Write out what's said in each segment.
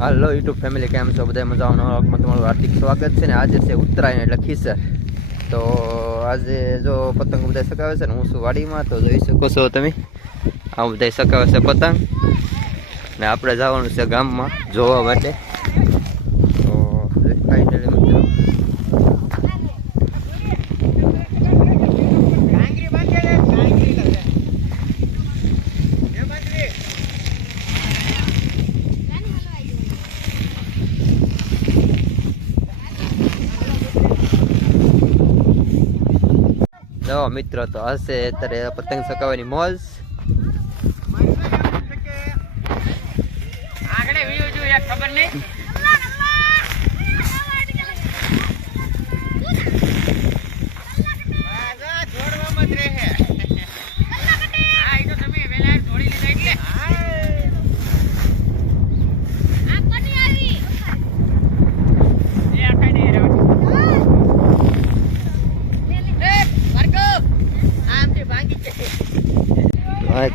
હાલો YouTube family, કેમ છો બધા? મજામાં? નવા તમારું હાર્દિક સ્વાગત છે ને. આજે છે ઉત્તરાયણ એટલે ખીસર. તો આજે જો પતંગ બધા સકાવે છે ને, હું છું વાડીમાં, તો જોઈ શકો છો તમે. આ બધા સકાવે છે પતંગ ને આપણે જવાનું છે ગામમાં જોવા માટે. તો ફાઇનલી મિત્રો જો મિત્રો તો હશે અત્યારે પતંગ સકાવવાની મોજ. ખબર નહીં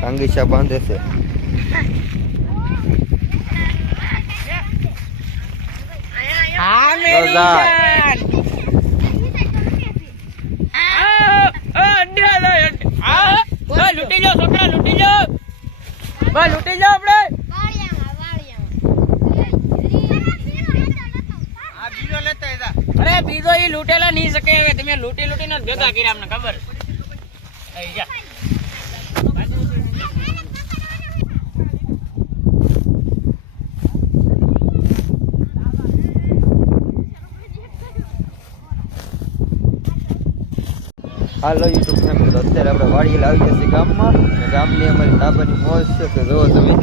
કાંગીચા બાંધે છે. લૂટી જાઓ છોકરા, લૂટી જાઓ, બસ લૂટી જાઓ આપણે. અરે બીજો ઈ લૂટેલા નહીં શકે. તમે લૂટી લૂટીને ભેગા કર્યા, અમને ખબર. હાલો યુટ્યુબ ફેમિલી, તો અત્યારે આપણે વાડી આવી ગયા છીએ ગામમાં. અને ગામની અમારી ધાબાની મોજ છે, તો જુઓ તમે.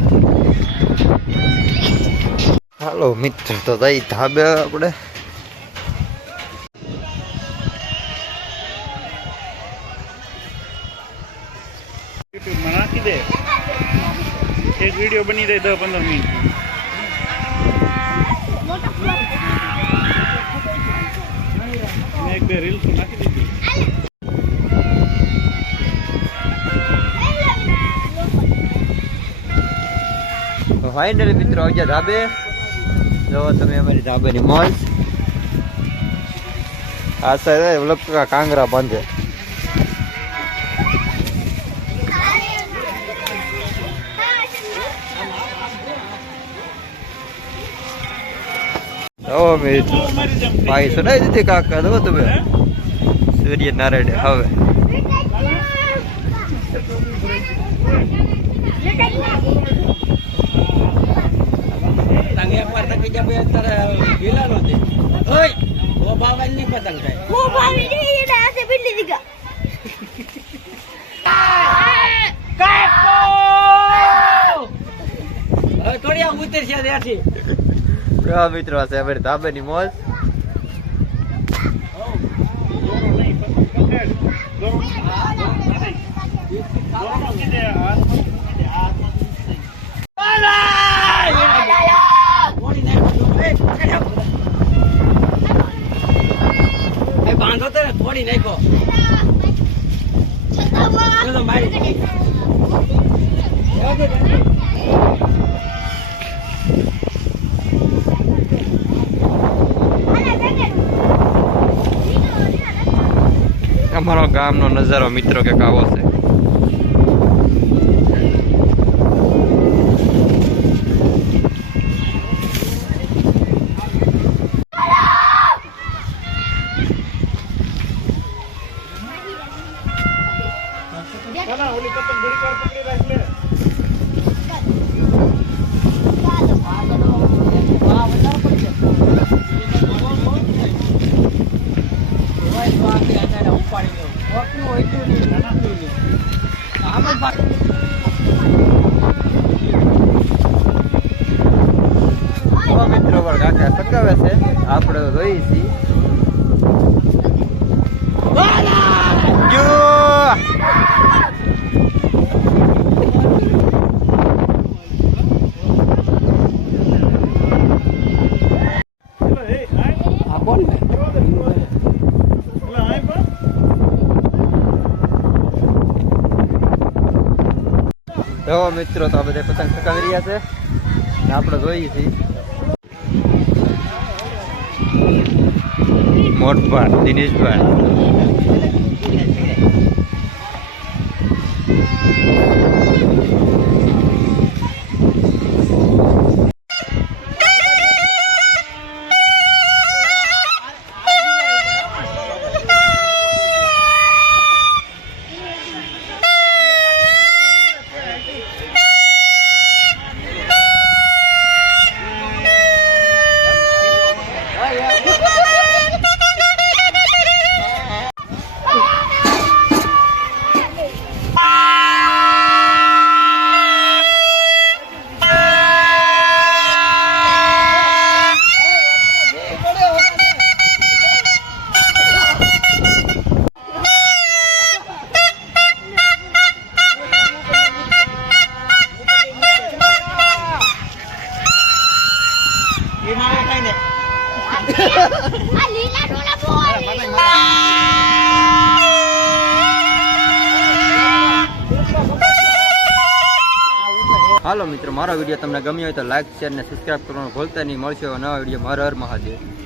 હાલો મિત્ર, તો જઈ ધાબે આપણે. યુટ્યુબમાં નાખી દે, એક વિડીયો બની જાય 10-15 મિનિટ. મેં એક બે રીલ્સ નાખી દીધી. ફાઇનલી મિત્રો આવી ગયા ધાબે. જો તમે અમારી ધાબાની મોજ. આ સાહેબ કાંગરા બાંધે. મિત્રો ભાઈ સુનાઈ દીધી કાકા. દો તમે સૂર્યનારાયણ હવે મિત્રો હશે અમારી ધાબાની મોજ. બાંધો તો થોડી નાખો. અમારો ગામનો નજારો મિત્રો કે આવો છે. મિત્રો પર કાકા સકાવે છે, આપણે જોઈ છીએ. મિત્રો તો આ બધા પતંગ સકાવી રહ્યા છે, આપણે જોઈએ છીએ. મોટભાઈ દિનેશભાઈ. આ લીલા ડોલા બોલ હાલો મિત્રો, મારો વિડીયો તમને ગમ્યો હોય તો લાઈક શેર ને સબસ્ક્રાઈબ કરવાનું ભૂલતા નહીં. મળશે નવા વિડીયો. હર હર મહાદેવ.